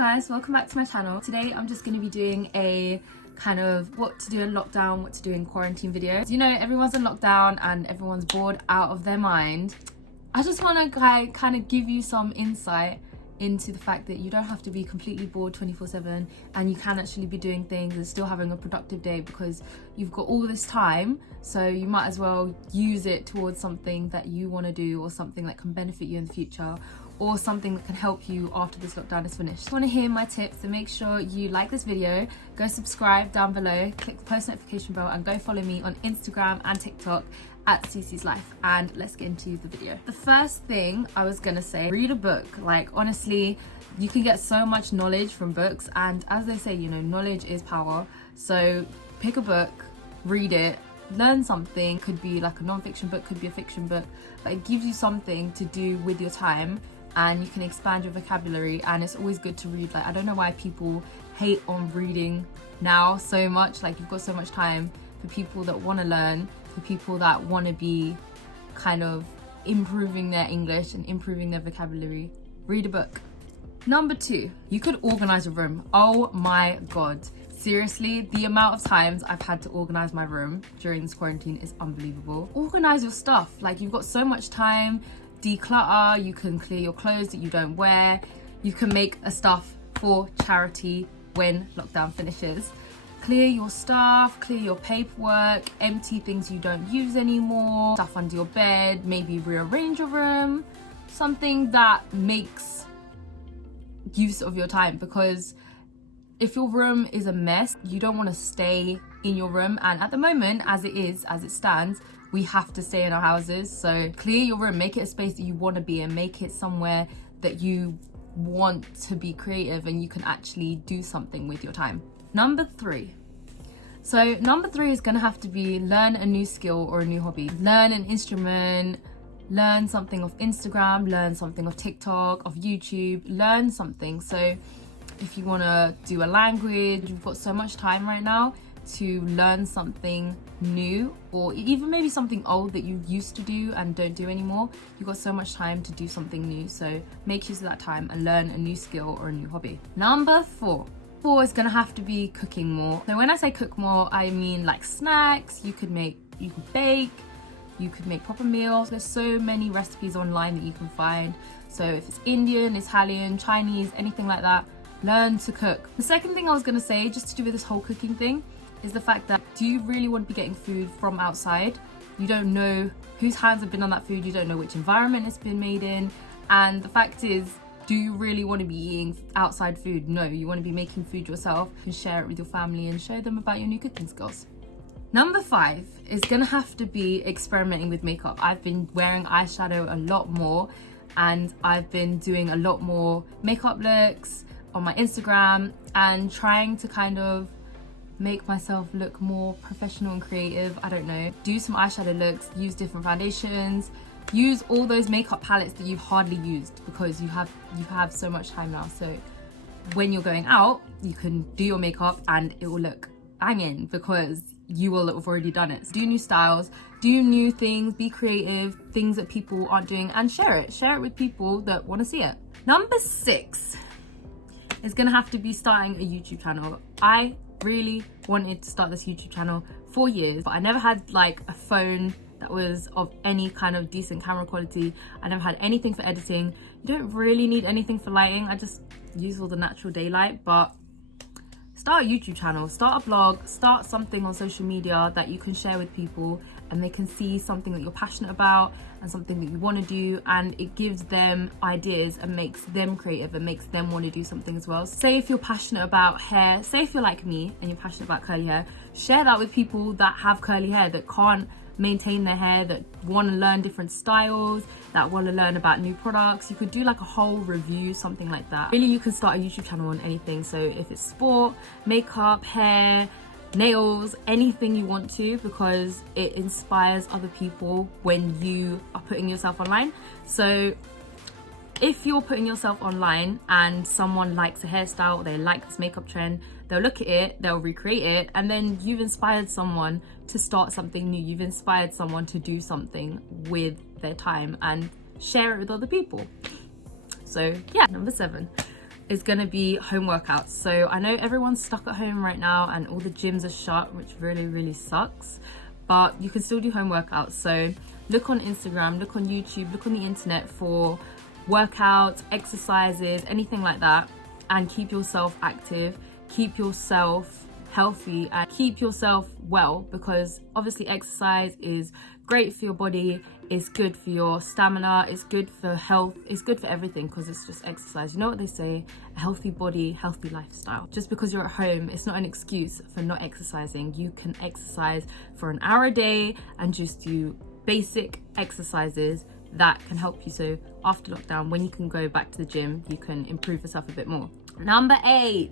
guys, welcome back to my channel. Today I'm just going to be doing a kind of what to do in lockdown, what to do in quarantine video. You know, everyone's in lockdown and everyone's bored out of their mind. I just want to kind of give you some insight into the fact that you don't have to be completely bored 24/7 and you can actually be doing things and still having a productive day because you've got all this time, so you might as well use it towards something that you want to do or something that can benefit you in the future or something that can help you after this lockdown is finished. If you want to hear my tips, then make sure you like this video, go subscribe down below, click the post notification bell and go follow me on Instagram and TikTok at Cece's Life. And let's get into the video. The first thing I was gonna say, read a book. Like, honestly, you can get so much knowledge from books, and as they say, you know, knowledge is power. So pick a book, read it, learn something. Could be like a non-fiction book, could be a fiction book, but it gives you something to do with your time and you can expand your vocabulary. And it's always good to read. Like, I don't know why people hate on reading now so much. Like, you've got so much time for people that want to learn, for people that want to be kind of improving their English and improving their vocabulary. Read a book. Number 2, you could organize a room. Oh my god, seriously, the amount of times I've had to organize my room during this quarantine is unbelievable. Organize your stuff. Like, you've got so much time. Declutter. You can clear your clothes that you don't wear. You can make a stuff for charity when lockdown finishes. Clear your stuff, clear your paperwork, empty things you don't use anymore, stuff under your bed, maybe rearrange your room, something that makes use of your time. Because if your room is a mess, you don't want to stay in your room. And at the moment, as it stands, we have to stay in our houses. So clear your room, make it a space that you want to be in, make it somewhere that you want to be creative and you can actually do something with your time. Number 3. So number 3 is gonna have to be learn a new skill or a new hobby. Learn an instrument, learn something of Instagram, learn something of TikTok, of YouTube, learn something. So if you wanna do a language, you've got so much time right now to learn something new, or even maybe something old that you used to do and don't do anymore. You've got so much time to do something new, so make use of that time and learn a new skill or a new hobby. Number 4 is gonna have to be cooking more. So when I say cook more, I mean like snacks. You could bake, you could make proper meals. There's so many recipes online that you can find. So if it's Indian, Italian, Chinese, anything like that, learn to cook. The second thing I was gonna say, just to do with this whole cooking thing, is the fact that, do you really want to be getting food from outside? You don't know whose hands have been on that food, you don't know which environment it's been made in, and the fact is, do you really want to be eating outside food? No, you want to be making food yourself and share it with your family and show them about your new cooking skills. Number 5 is gonna have to be experimenting with makeup. I've been wearing eyeshadow a lot more and I've been doing a lot more makeup looks on my Instagram and trying to kind of make myself look more professional and creative. I don't know, do some eyeshadow looks, use different foundations, use all those makeup palettes that you've hardly used because you have so much time now. So when you're going out, you can do your makeup and it will look banging because you will have already done it. So do new styles, do new things, be creative, things that people aren't doing, and share it with people that want to see it. Number 6 is gonna have to be starting a YouTube channel. I really wanted to start this YouTube channel for years, but I never had like a phone that was of any kind of decent camera quality. I never had anything for editing. You don't really need anything for lighting. I just use all the natural daylight. But start a YouTube channel, start a blog, start something on social media that you can share with people and they can see something that you're passionate about and something that you want to do, and it gives them ideas and makes them creative and makes them want to do something as well. Say if you're passionate about hair, say if you're like me and you're passionate about curly hair, share that with people that have curly hair, that can't maintain their hair, that want to learn different styles, that want to learn about new products. You could do like a whole review, something like that. Really, you can start a YouTube channel on anything. So if it's sport, makeup, hair, nails, anything you want to, because it inspires other people when you are putting yourself online. So if you're putting yourself online and someone likes a hairstyle, they like this makeup trend, they'll look at it, they'll recreate it, and then you've inspired someone to start something new. You've inspired someone to do something with their time and share it with other people. So yeah, number 7 is going to be home workouts. So I know everyone's stuck at home right now and all the gyms are shut, which really sucks, but you can still do home workouts. So look on Instagram, look on YouTube, look on the internet for workouts, exercises, anything like that, and keep yourself active, keep yourself healthy, and keep yourself well, because obviously exercise is great for your body, it's good for your stamina, it's good for health, it's good for everything, because it's just exercise. You know what they say, a healthy body, healthy lifestyle. Just because you're at home, it's not an excuse for not exercising. You can exercise for an hour a day and just do basic exercises that can help you. So after lockdown, when you can go back to the gym, you can improve yourself a bit more. Number 8,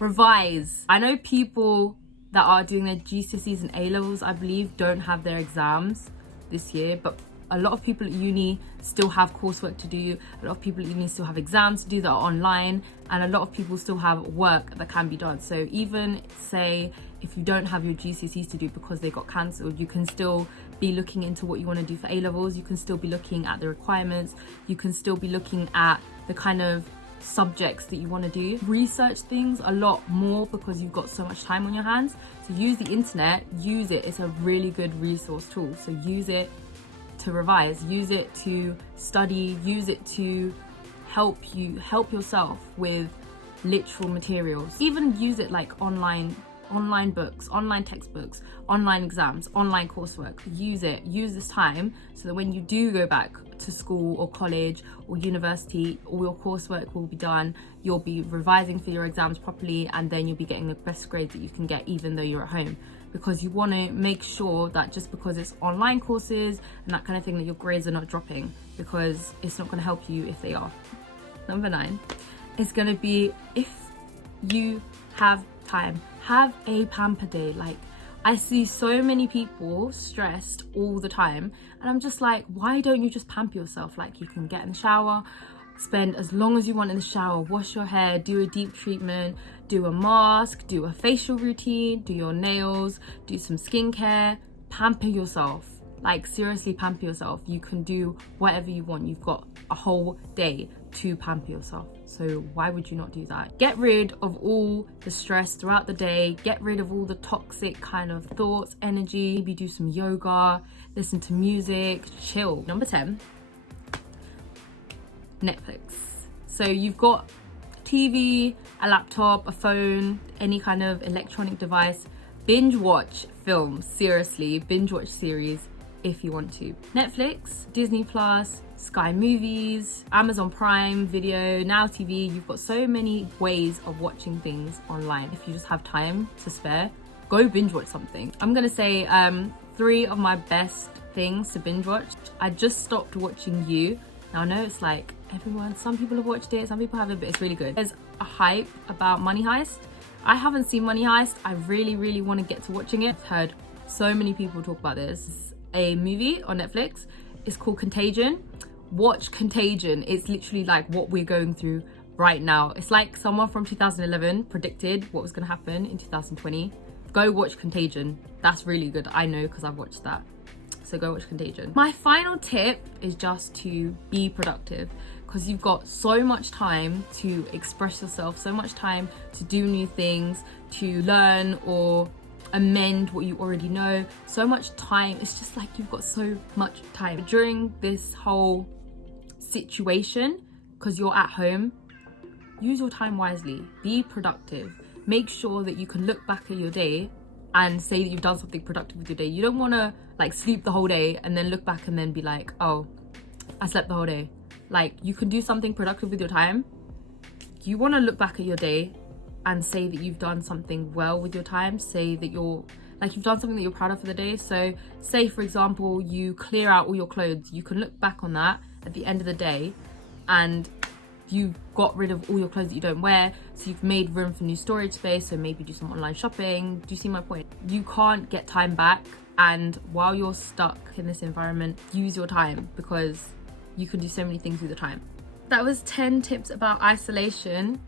revise. I know people that are doing their GCSEs and A-levels, I believe, don't have their exams this year, but a lot of people at uni still have coursework to do, a lot of people at uni still have exams to do that are online, and a lot of people still have work that can be done. So even say if you don't have your GCSEs to do because they got cancelled, you can still be looking into what you want to do for A-levels, you can still be looking at the requirements, you can still be looking at the kind of subjects that you want to do. Research things a lot more because you've got so much time on your hands. So use the internet, use it. It's a really good resource tool. So use it to revise, use it to study, use it to help yourself with literal materials. Even use it like online books, online textbooks, online exams, online coursework. Use it, use this time so that when you do go back to school or college or university, all your coursework will be done, you'll be revising for your exams properly, and then you'll be getting the best grades that you can get even though you're at home, because you want to make sure that just because it's online courses and that kind of thing, that your grades are not dropping, because it's not going to help you if they are. Number 9 is going to be, if you have time, have a pamper day. Like, I see so many people stressed all the time, and I'm just like, why don't you just pamper yourself? Like, you can get in the shower, spend as long as you want in the shower, wash your hair, do a deep treatment, do a mask, do a facial routine, do your nails, do some skincare, pamper yourself. Like, seriously, pamper yourself. You can do whatever you want. You've got a whole day to pamper yourself. So why would you not do that? Get rid of all the stress throughout the day. Get rid of all the toxic kind of thoughts, energy. Maybe do some yoga, listen to music, chill. Number 10, Netflix. So you've got a TV, a laptop, a phone, any kind of electronic device. Binge watch films, seriously, binge watch series if you want to. Netflix, Disney Plus, Sky Movies, Amazon Prime Video, Now TV. You've got so many ways of watching things online. If you just have time to spare, go binge watch something. I'm gonna say 3 of my best things to binge watch. I just stopped watching You. Now I know it's like everyone, some people have watched it, some people haven't, but it's really good. There's a hype about Money Heist. I haven't seen Money Heist. I really want to get to watching it. I've heard so many people talk about this. It's a movie on Netflix. It's called Contagion. Watch Contagion. It's literally like what we're going through right now. It's like someone from 2011 predicted what was going to happen in 2020. Go watch Contagion. That's really good. I know because I've watched that. So go watch Contagion. My final tip is just to be productive, because you've got so much time to express yourself, so much time to do new things, to learn or amend what you already know. So much time. It's just like you've got so much time during this whole situation, because you're at home. Use your time wisely. Be productive. Make sure that you can look back at your day and say that you've done something productive with your day. You don't want to like sleep the whole day and then look back and then be like, oh, I slept the whole day. Like, you can do something productive with your time. You want to look back at your day and say that you've done something well with your time. Say that you've done something that you're proud of for the day. So say, for example, you clear out all your clothes. You can look back on that at the end of the day and you've got rid of all your clothes that you don't wear. So you've made room for new storage space. So maybe do some online shopping. Do you see my point? You can't get time back. And while you're stuck in this environment, use your time, because you can do so many things with your time. That was 10 tips about isolation.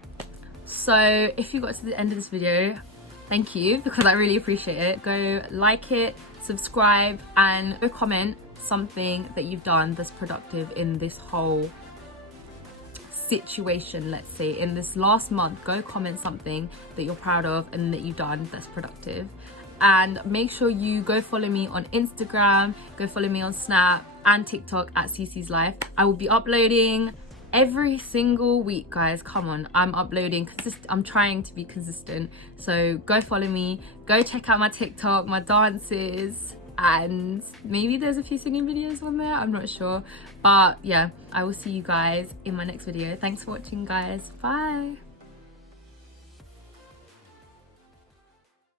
So if you got to the end of this video, thank you, because I really appreciate it. Go like it, subscribe, and go comment something that you've done that's productive in this whole situation, let's say in this last month, go comment something that you're proud of and that you've done that's productive. And make sure you go follow me on Instagram, go follow me on Snap and TikTok at Cece's Life. I will be uploading every single week, guys. Come on, I'm uploading I'm trying to be consistent. So go follow me, go check out my TikTok, my dances, and maybe there's a few singing videos on there, I'm not sure. But yeah, I will see you guys in my next video. Thanks for watching, guys. Bye.